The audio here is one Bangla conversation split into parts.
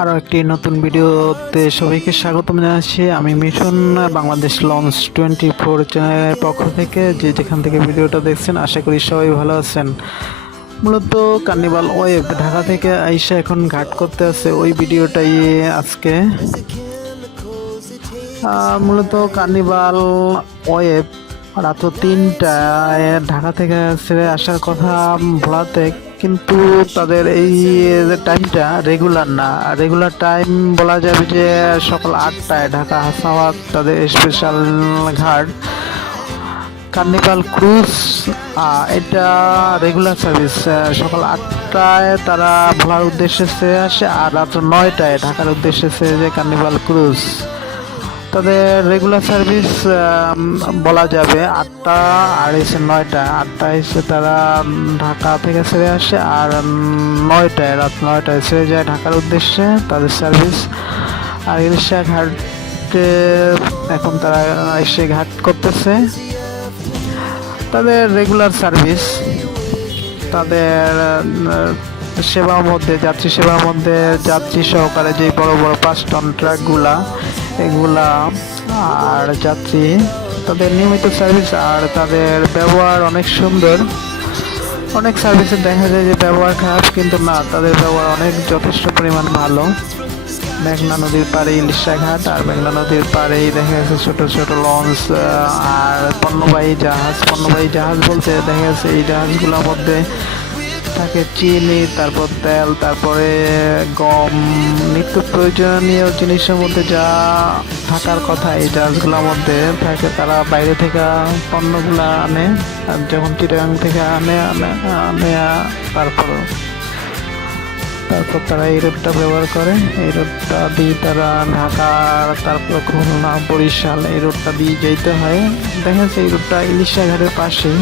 আরও একটি নতুন ভিডিওতে সবাইকে স্বাগতম জানাচ্ছি। আমি mission Bangladesh launch twenty four চ্যানেলের পক্ষ থেকে যে যেখান থেকে ভিডিওটা দেখছেন, আশা করি সবাই ভালো আছেন। মূলত কার্নিভাল ওয়েব ঢাকা থেকে আইসা এখন ঘাট করতে আছে ওই ভিডিওটাই আজকে। মূলত কার্নিভাল ওয়েব রাত তিনটায় ঢাকা থেকে ছেড়ে আসার কথা ভোলাতে, কিন্তু তাদের এই টাইমটা রেগুলার না। রেগুলার টাইম বলা যাবে যে সকাল আটটায় ঢাকা হাসাওয়াত তাদের স্পেশাল ঘাট কার্নিভাল ক্রুজ এটা রেগুলার সার্ভিস সকাল আটটায় তারা ভোলার উদ্দেশ্যে ছেড়ে আসে, আর রাত্র নয়টায় ঢাকার উদ্দেশ্যে ছেড়ে যায় কার্নিভাল ক্রুজ তাদের রেগুলার সার্ভিস বলা যাবে আটটা আর এসে নয়টা। আটটা এসে তারা ঢাকা থেকে ছেড়ে আসে আর নয়টায়, রাত নয়টায় ছেড়ে যায় ঢাকার উদ্দেশ্যে তাদের সার্ভিস আর ইলিশা ঘাটে, এখন তারা এসে ঘাট করতেছে। তাদের রেগুলার সার্ভিস তাদের সেবার মধ্যে, যাত্রী সেবার মধ্যে যাত্রী সহকারে যে বড় বড় পাঁচ টন ট্রাকগুলা এগুলা আর যাত্রী, তাদের নিয়মিত সার্ভিস আর তাদের ব্যবহার অনেক সুন্দর। অনেক সার্ভিসে দেখা যায় যে ব্যবহার খারাপ কিন্তু না, তাদের ব্যবহার অনেক যথেষ্ট পরিমাণ ভালো। মেঘনা নদীর পাড়ে ইলিশা ঘাট আর মেঘনা নদীর পাড়েই দেখা যাচ্ছে ছোট ছোট লঞ্চ আর পণ্যবাহী জাহাজ। পণ্যবাহী জাহাজ বলতে দেখা যাচ্ছে এই জাহাজগুলোর মধ্যে থাকে চিনি, তারপর তেল, তারপরে গম। নিত্য প্রয়োজনীয় জিনিসের মধ্যে যা থাকার কথা, এই জাহাজগুলোর মধ্যে থাকে, তারা বাইরে থেকে পণ্যগুলা আনে, আর যখন চিটাগাং থেকে আনে আনে আনে, তারপর তারপর তারা এই রোডটা ব্যবহার করে। এই রোডটা দিয়ে তারা ঢাকার, তারপর খুলনা, বরিশাল, এই রোডটা দিয়ে যেতে হয়। দেখা যাচ্ছে এই রোডটা ইলিশা ঘাটের পাশেই।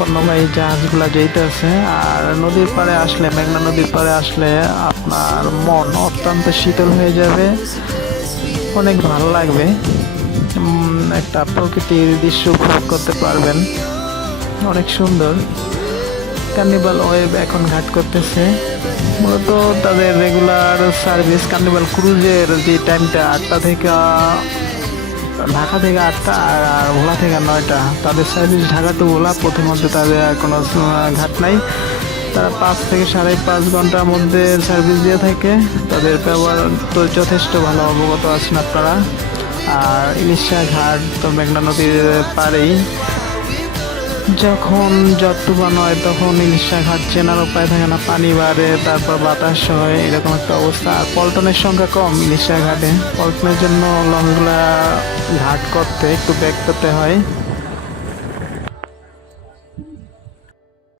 পণ্যবাহী জাহাজগুলা যেতেছে আর নদীর পাড়ে আসলে মেঘনা নদীর পাড়ে আসলে আপনার মন অত্যন্ত শীতল হয়ে যাবে। অনেক ভালো লাগবে। একটা প্রকৃতির দৃশ্য উপভোগ করতে পারবেন। অনেক সুন্দর। কার্নিভাল ওয়েব এখন ঘাট করতেছে। মূলত তাদের রেগুলার সার্ভিস কার্নিভাল ক্রুজের যে টাইমটা আটটা থেকে ঢাকা থেকে আটটা আর ভোলা থেকে নয়টা। তাদের সার্ভিস ঢাকা টু ভোলা প্রথমত তাদের কোনো ঘাট নাই। তারা পাঁচ থেকে সাড়ে পাঁচ ঘণ্টার মধ্যে সার্ভিস দিয়ে থাকে। তাদের ব্যবহার তো যথেষ্ট ভালো, অবগত আছেন আপনারা। আর ইলিশা ঘাট তো মেঘনা নদীর পাড়েই। যখন যতবান হয় তখন ইলিশা চেনার উপায় থাকে না, পানি বাড়ে, তারপর বাতাস হয়, এরকম একটা অবস্থা। আর পল্টনের সংখ্যা কম ইলিশা ঘাটে পল্টনের জন্য লঞ্চগুলা ঘাট করতে, একটু ব্যাক করতে হয়।